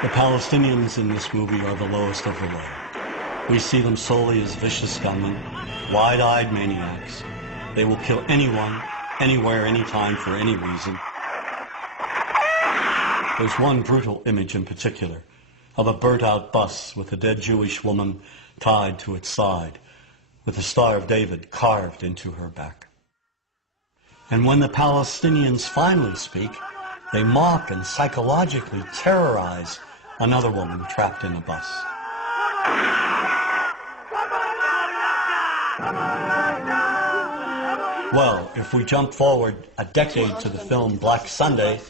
The Palestinians in this movie are the lowest of the low. We see them solely as vicious gunmen, wide-eyed maniacs. They will kill anyone, anywhere, anytime, for any reason. There's one brutal image in particular of a burnt-out bus with a dead Jewish woman tied to its side, with the Star of David carved into her back. And when the Palestinians finally speak, they mock and psychologically terrorize another woman trapped in a bus. Well, if we jump forward a decade to the film Black Sunday,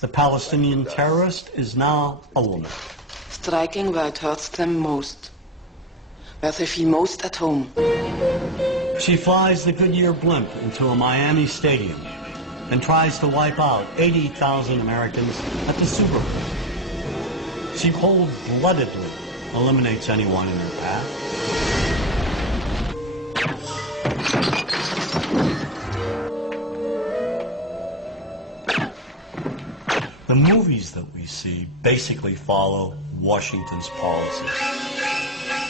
the Palestinian terrorist is now a woman. Striking where it hurts them most, where they feel most at home. She flies the Goodyear blimp into a Miami stadium and tries to wipe out 80,000 Americans at the Super Bowl. She cold-bloodedly eliminates anyone in her path. The movies that we see basically follow Washington's policies.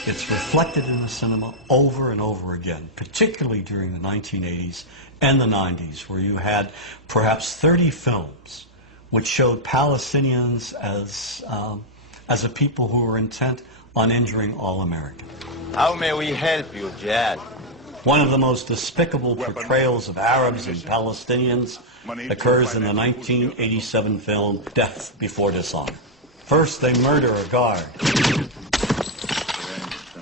It's reflected in the cinema over and over again, particularly during the 1980s and the 90s, where you had perhaps 30 films which showed Palestinians as a people who were intent on injuring all Americans. How may we help you, Jad? One of the most despicable portrayals of Arabs and Palestinians occurs in the 1987 film Death Before Dishonor. First, they murder a guard,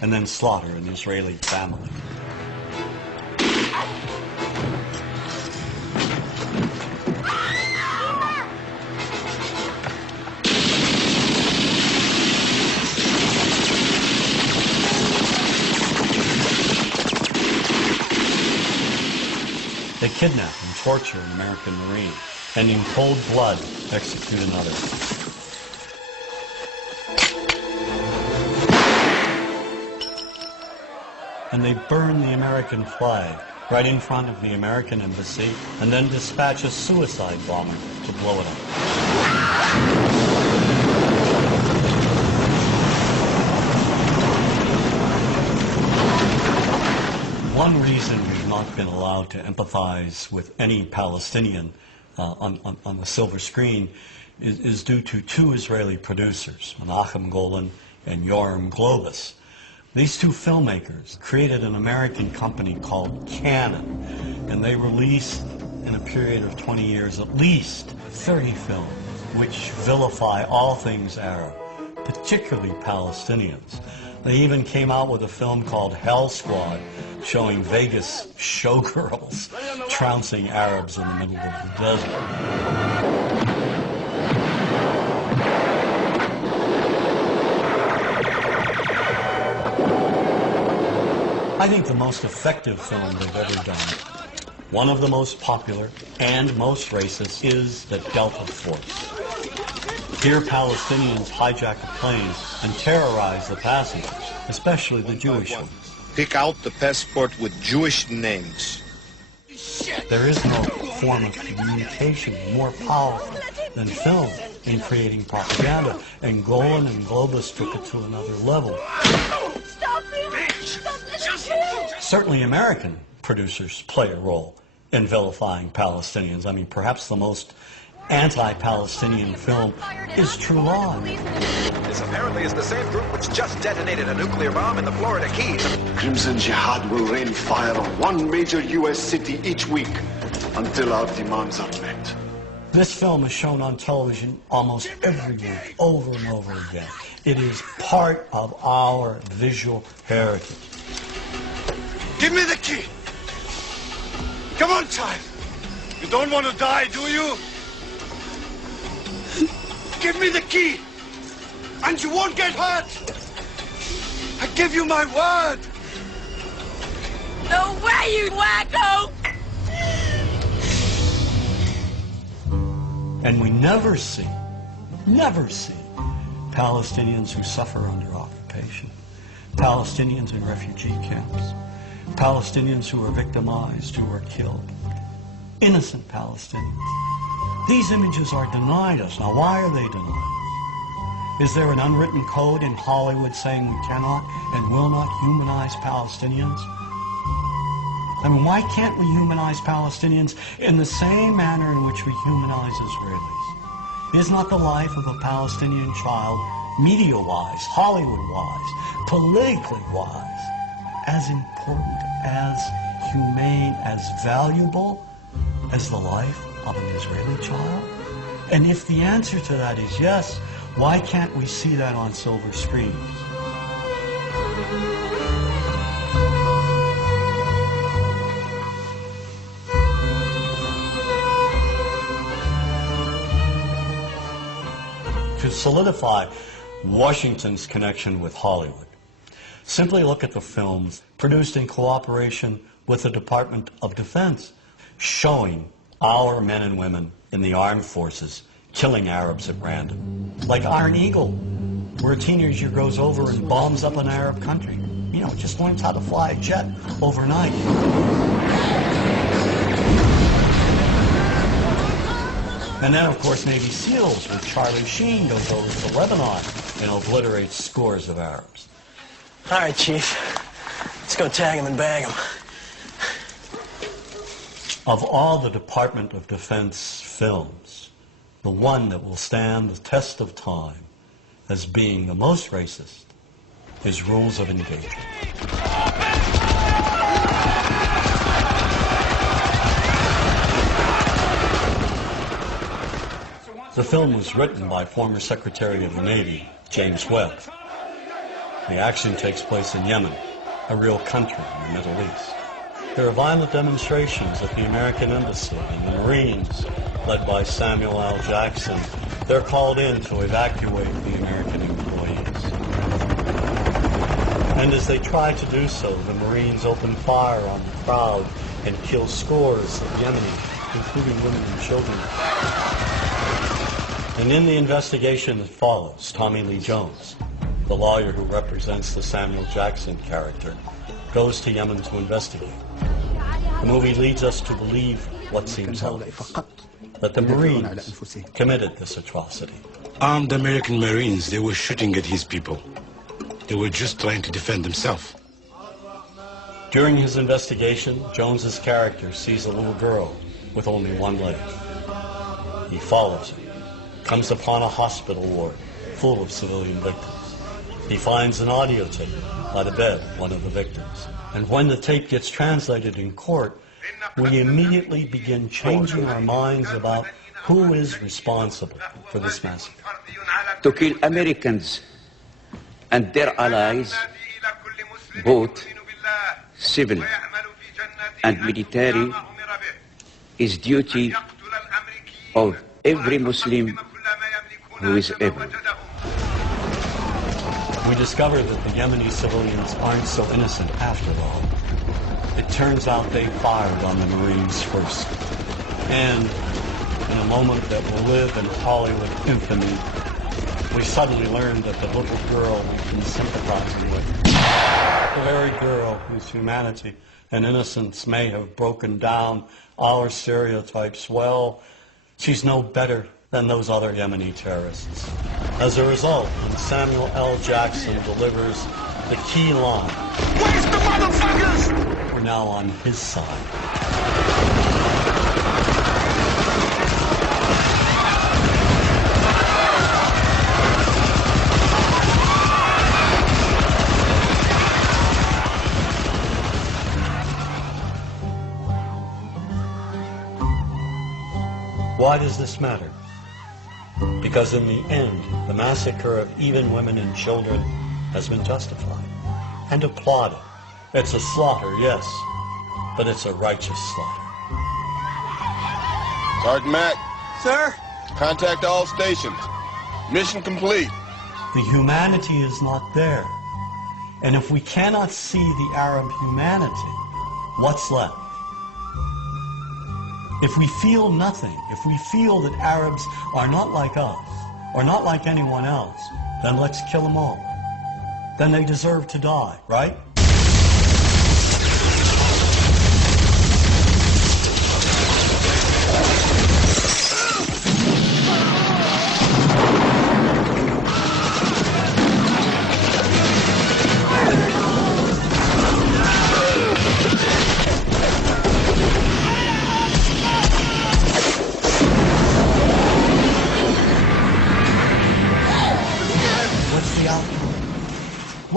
and then slaughter an Israeli family. They kidnap and torture an American Marine, and in cold blood execute another. And they burn the American flag right in front of the American embassy, and then dispatch a suicide bomber to blow it up. One reason we've not been allowed to empathize with any Palestinian on the silver screen is due to two Israeli producers, Menachem Golan and Yoram Globus. These two filmmakers created an American company called Canon, and they released, in a period of 20 years, at least 30 films which vilify all things Arab, particularly Palestinians. They even came out with a film called Hell Squad, showing Vegas showgirls trouncing Arabs in the middle of the desert. I think the most effective film they've ever done, one of the most popular and most racist, is the Delta Force. Here Palestinians hijack a plane and terrorize the passengers, especially the Jewish ones. Pick out the passport with Jewish names. There is no form of communication more powerful than film in creating propaganda, and Golan and Globus took it to another level. Certainly American producers play a role in vilifying Palestinians. I mean, perhaps the most anti-Palestinian film is True Law. This apparently is the same group which just detonated a nuclear bomb in the Florida Keys. Crimson Jihad will rain fire on one major U.S. city each week until our demands are met. This film is shown on television almost every week, over and over again. It is part of our visual heritage. Give me the key! Come on, child! You don't want to die, do you? Give me the key, and you won't get hurt! I give you my word! No way, you wacko! And we never see Palestinians who suffer under occupation, Palestinians in refugee camps, Palestinians who are victimized, who are killed, innocent Palestinians. These images are denied us. Now, why are they denied? Is there an unwritten code in Hollywood saying we cannot and will not humanize Palestinians? I mean, why can't we humanize Palestinians in the same manner in which we humanize Israelis? Is not the life of a Palestinian child, media-wise, Hollywood-wise, politically-wise, as important, as humane, as valuable as the life of an Israeli child? And if the answer to that is yes, why can't we see that on silver screens? To solidify Washington's connection with Hollywood, simply look at the films produced in cooperation with the Department of Defense, showing our men and women in the armed forces killing Arabs at random. Like Iron Eagle, where a teenager goes over and bombs up an Arab country. You know, just learns how to fly a jet overnight. And then, of course, Navy SEALs, where Charlie Sheen goes over to Lebanon and obliterates scores of Arabs. All right, Chief. Let's go tag him and bag him. Of all the Department of Defense films, the one that will stand the test of time as being the most racist is Rules of Engagement. The film was written by former Secretary of the Navy, James Webb. The action takes place in Yemen, a real country in the Middle East. There are violent demonstrations at the American Embassy, and the Marines, led by Samuel L. Jackson, they're called in to evacuate the American employees. And as they try to do so, the Marines open fire on the crowd and kill scores of Yemenis, including women and children. And in the investigation that follows, Tommy Lee Jones, the lawyer who represents the Samuel Jackson character, goes to Yemen to investigate. The movie leads us to believe what seems obvious, that the Marines committed this atrocity. Armed American Marines, they were shooting at his people. They were just trying to defend themselves. During his investigation, Jones's character sees a little girl with only one leg. He follows her, comes upon a hospital ward full of civilian victims. He finds an audio tape by the bed of one of the victims. And when the tape gets translated in court, we immediately begin changing our minds about who is responsible for this massacre. To kill Americans and their allies, both civil and military, is duty of every Muslim who is able. We discover that the Yemeni civilians aren't so innocent after all. It turns out they fired on the Marines first. And in a moment that will live in Hollywood infamy, we suddenly learned that the little girl we've been sympathizing with, the very girl whose humanity and innocence may have broken down our stereotypes, well, she's no better than those other Yemeni terrorists. As a result, when Samuel L. Jackson delivers the key line, "Where's the motherfuckers?" we're now on his side. Why does this matter? Because in the end, the massacre of even women and children has been justified and applauded. It's a slaughter, yes, but it's a righteous slaughter. Sergeant Mack. Sir? Contact all stations. Mission complete. The humanity is not there. And if we cannot see the Arab humanity, what's left? If we feel nothing, if we feel that Arabs are not like us, or not like anyone else, then let's kill them all. Then they deserve to die, right?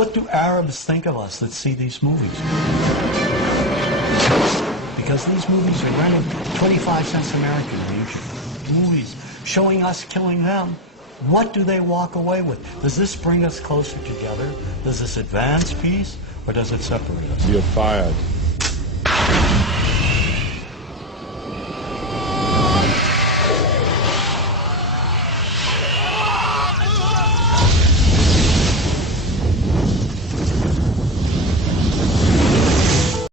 What do Arabs think of us that see these movies? Because these movies are rented 25 cents American usually. Movies showing us killing them. What do they walk away with? Does this bring us closer together? Does this advance peace, or does it separate us? You're fired.